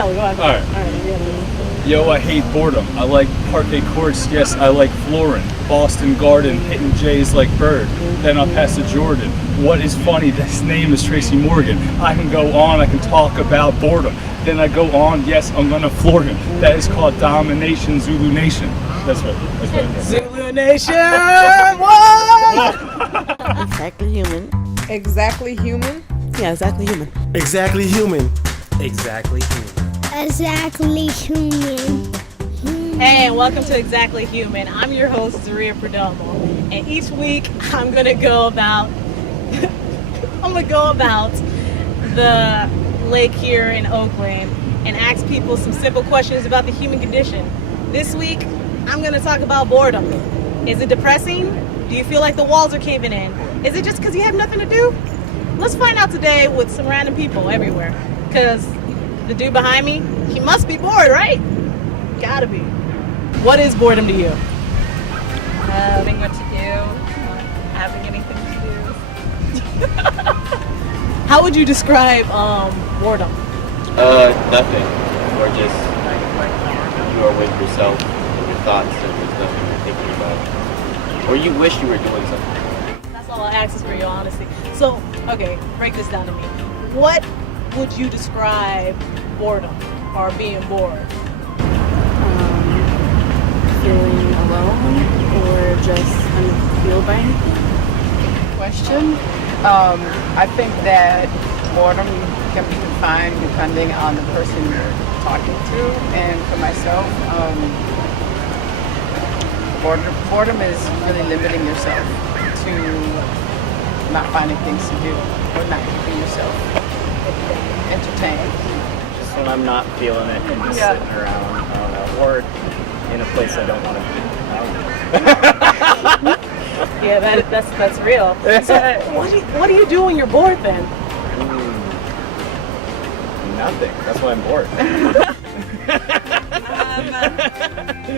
Kelly, go ahead. All right. Yo, I hate boredom. I like parquet courts, yes, I like flooring. Boston Garden, hitting Jays like Bird. Then I'll pass to Jordan. What is funny, his name is Tracy Morgan. I can go on, I can talk about boredom. Then I go on, yes, I'm gonna floor him. That is called domination, Zulu Nation. That's right. Zulu Nation! What? Exactly human. Exactly human? Yeah, exactly human. Exactly human. Exactly human. Exactly human. Hey, and welcome to Exactly Human. I'm your host, Zaria Perdomo. And each week, I'm gonna go about the lake here in Oakland and ask people some simple questions about the human condition. This week, I'm gonna talk about boredom. Is it depressing? Do you feel like the walls are caving in? Is it just because you have nothing to do? Let's find out today with some random people everywhere. Because the dude behind me, he must be bored, right? Gotta be. What is boredom to you? Having what to do, not having anything to do. How would you describe boredom? Nothing. Or just you are with yourself and your thoughts and there's nothing you're thinking about. Or you wish you were doing something. That's all I ask is for your honesty. So, okay, break this down to me. What would you describe boredom or being bored? Feeling alone or just unfulfilled by anything? Question. I think that boredom can be defined depending on the person you're talking to. And for myself, boredom is really limiting yourself to not finding things to do or not keeping yourself entertained. Just when I'm not feeling it and just sitting around, I don't know, or in a place I don't want to be. Yeah, that's real. So, what do you do when you're bored then? Nothing. That's why I'm bored.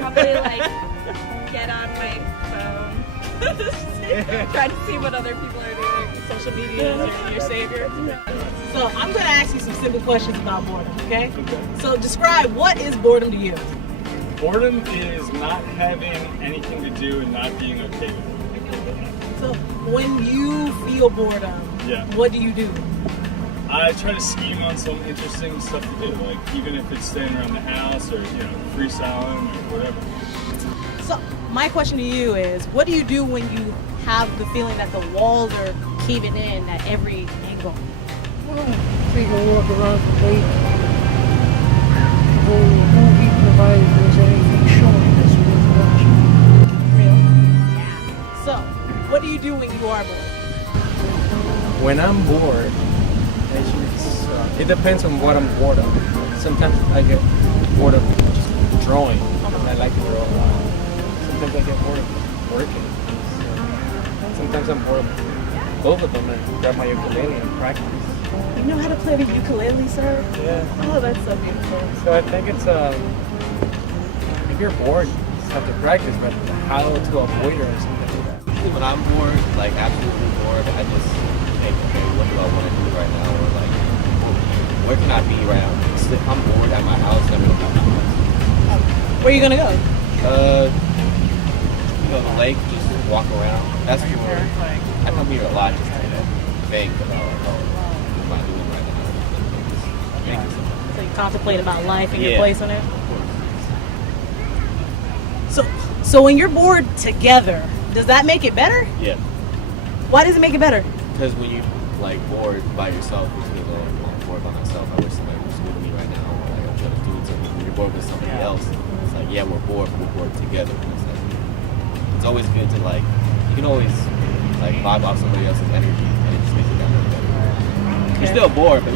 Probably like get on my phone, try to see what other people are doing. Social media is your savior. So I'm going to ask you some simple questions about boredom, okay? So describe, what is boredom to you? Boredom is not having anything to do and not being okay with it. So when you feel boredom, what do you do? I try to scheme on some interesting stuff to do, like even if it's staying around the house or, freestyling or whatever. So my question to you is, what do you do when you have the feeling that the walls are caving in at every angle? Take a walk around the lake. The whole movie provided there's anything showing that's worth watching. Real? Yeah. So, what do you do when you are bored? When I'm bored, it depends on what I'm bored of. Sometimes I get bored of just drawing. I like to draw a lot. Sometimes I get bored of working. Sometimes I'm bored of both of them and grab my ukulele and practice. You know how to play the ukulele, sir? Yeah. Oh, that's so beautiful. So I think it's if you're bored, you just have to practice, but how to avoid it or something like that. When I'm bored, like absolutely bored, I just think, okay, what do I want to do right now? Or like, where can I be right now? If I'm bored at my house, I'm gonna be at my house. Where are you gonna go? The lake, just walk around. That's where I come here a lot just to think about like, what am I doing right now? So you contemplate about life and your place in it? So when you're bored together, does that make it better? Yeah. Why does it make it better? Because when you like bored by yourself, which means I'm bored by myself, I wish somebody was with me right now, or like I'm trying to do something. When you're bored with somebody else, it's like, yeah, we're bored together. It's always good to like, you can always like vibe off somebody else's energy and it just makes it that much better. You're still bored, but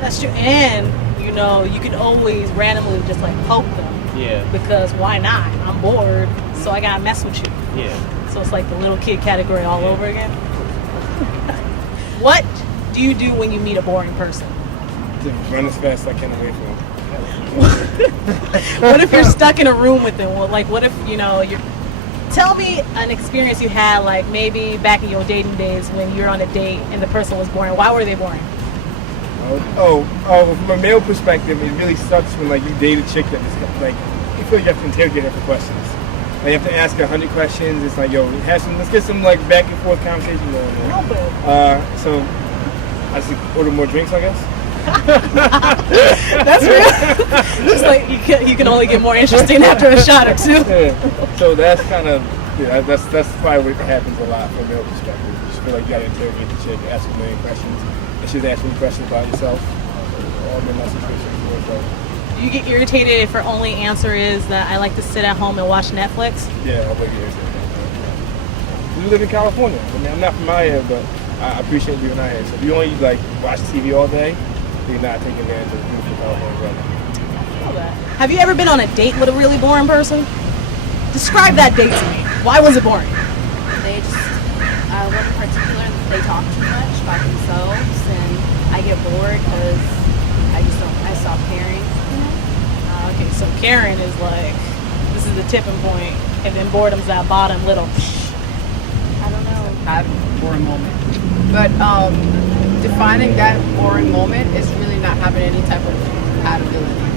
That's true. And, you can always randomly just like poke them. Yeah. Because why not? I'm bored, so I gotta mess with you. Yeah. So it's like the little kid category all over again. What do you do when you meet a boring person? Run as fast as I can away from them. What if you're stuck in a room with them? Well, like, what if, you're... Tell me an experience you had, like, maybe back in your dating days when you were on a date and the person was boring. Why were they boring? From a male perspective, it really sucks when like you date a chick that is like you feel like you have to interrogate her for questions. Like, you have to ask her 100 questions. It's like, yo, let's get some like back and forth conversation going on. So I just order more drinks, I guess. That's real. Just like you can only get more interesting after a shot or two. Yeah. So that's kind of that's probably what happens a lot from a male perspective. You just feel like you gotta interrogate the chick, ask her a million questions, and she's asking you questions about yourself. All in that situation. So. You get irritated if her only answer is that I like to sit at home and watch Netflix? Yeah, I would get irritated. We live in California. I mean, I'm not from out here, but I appreciate living out here. So if you only like watch TV all day, you're not taking advantage of beautiful California weather. Have you ever been on a date with a really boring person? Describe that date to me. Why was it boring? They just, one in particular, they talk too much by themselves, and I get bored because I stop caring. Okay, so Karen is like, this is the tipping point, and then boredom's that bottom little. I don't know. Had a boring moment. But defining that boring moment is really not having any type of compatibility.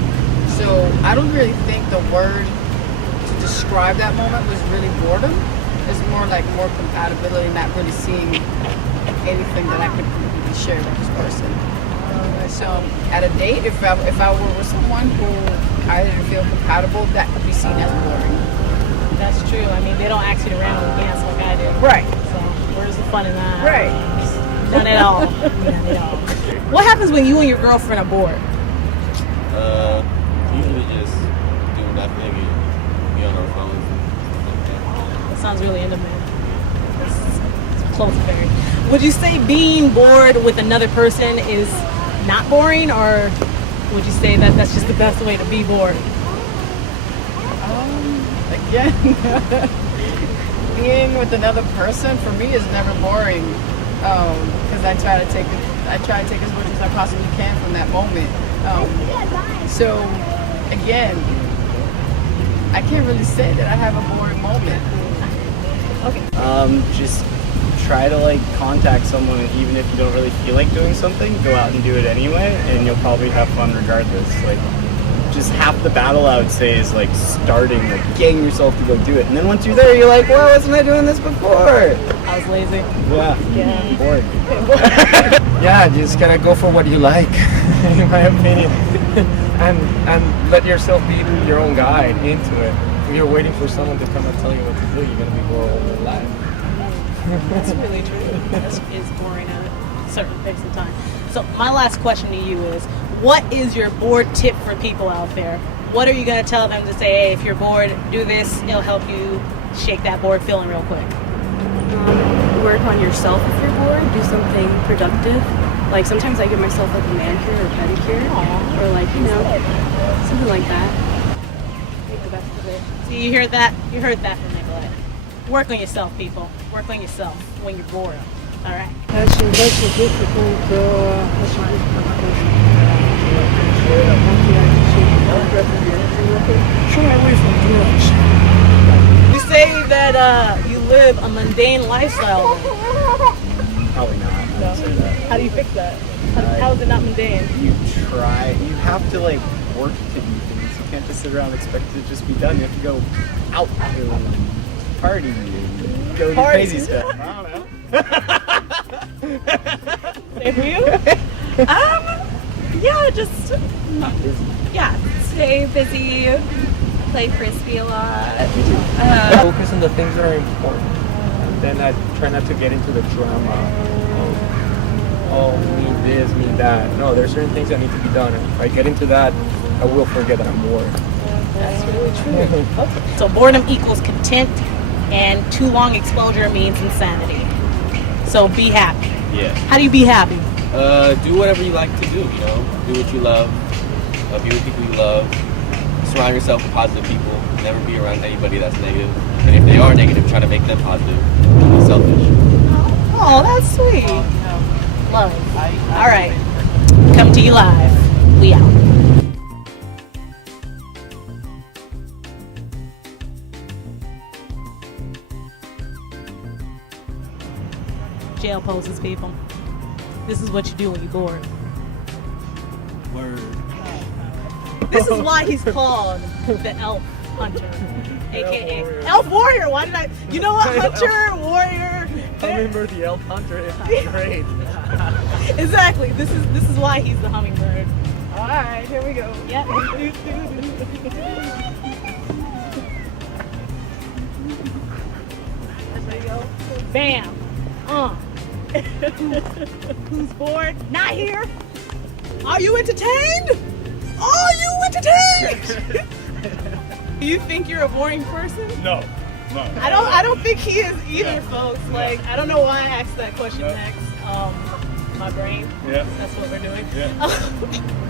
So I don't really think the word to describe that moment was really boredom. It's more like more compatibility, not really seeing anything that I could completely share with this person. So at a date, if I were with someone who I didn't feel compatible, that could be seen as boring. That's true. I mean, they don't ask you to randomly dance like I do. Right. So where's the fun in that? Right. None at all. None at all. What happens when you and your girlfriend are bored? Usually just do nothing and be on our phones and stuff like that. That sounds really intimate. It's close, very. Would you say being bored with another person is not boring, or would you say that that's just the best way to be bored? Again, being with another person for me is never boring because I try to take as much as I possibly can from that moment. So again, I can't really say that I have a boring moment. Okay. Just try to like contact someone, and even if you don't really feel like doing something, go out and do it anyway, and you'll probably have fun regardless. Like, just half the battle, I would say, is like starting, like getting yourself to go do it, and then once you're there, you're like, why wasn't I doing this before? I was lazy. Yeah. Bored. Yeah, you just gotta go for what you like, in my opinion, and let yourself be your own guide into it. If you're waiting for someone to come and tell you what to do, you're gonna be bored all your life. That's really true. That is boring at certain things of time. So my last question to you is, what is your bored tip for people out there? What are you going to tell them to say, hey, if you're bored, do this, it'll help you shake that bored feeling real quick? Work on yourself if you're bored. Do something productive. Like sometimes I give myself like a manicure or pedicure. Aww. Or like, something like that. Make the best of it. See, you heard that? You heard that from Nicolette. Work on yourself, people. Work on yourself when you're bored. All right. That's a difficult question. Try away from drugs. You say that you live a mundane lifestyle. Probably not. I wouldn't say that. How do you fix that? How is it not mundane? You have to like work to do things. You can't just sit around and expect it to just be done. You have to go out and party and go do crazy stuff. I don't know. Same for you? Yeah, just Busy. stay busy, play frisbee a lot. Focus on the things that are important, and then I try not to get into the drama of me this, me that. No, there's certain things that need to be done, and if I get into that, I will forget that I'm bored. That's really true. Okay. So boredom equals content, and too long exposure means insanity. So be happy. Yeah. How do you be happy? Do whatever you like to do, you know. Do what you love. Be with people you love. Surround yourself with positive people. Never be around anybody that's negative. And if they are negative, try to make them positive. Don't be selfish. Oh, that's sweet. Love. All right. Come to you live. We out. Jail poses, people. This is what you do when you're bored. Word. This is why he's called the elf hunter, aka warrior. elf warrior. Why did I? You know what? Hunter, warrior. Hummingbird the elf hunter is great. Exactly. This is why he's the hummingbird. All right, here we go. Yeah. There you go. Bam. Who's bored? Not here. Are you entertained? Are you entertained? Do you think you're a boring person? No. No. I don't think he is either, Yeah. folks. Yeah. Like, I don't know why I asked that question No. next. My brain. Yeah. That's what we're doing. Yeah.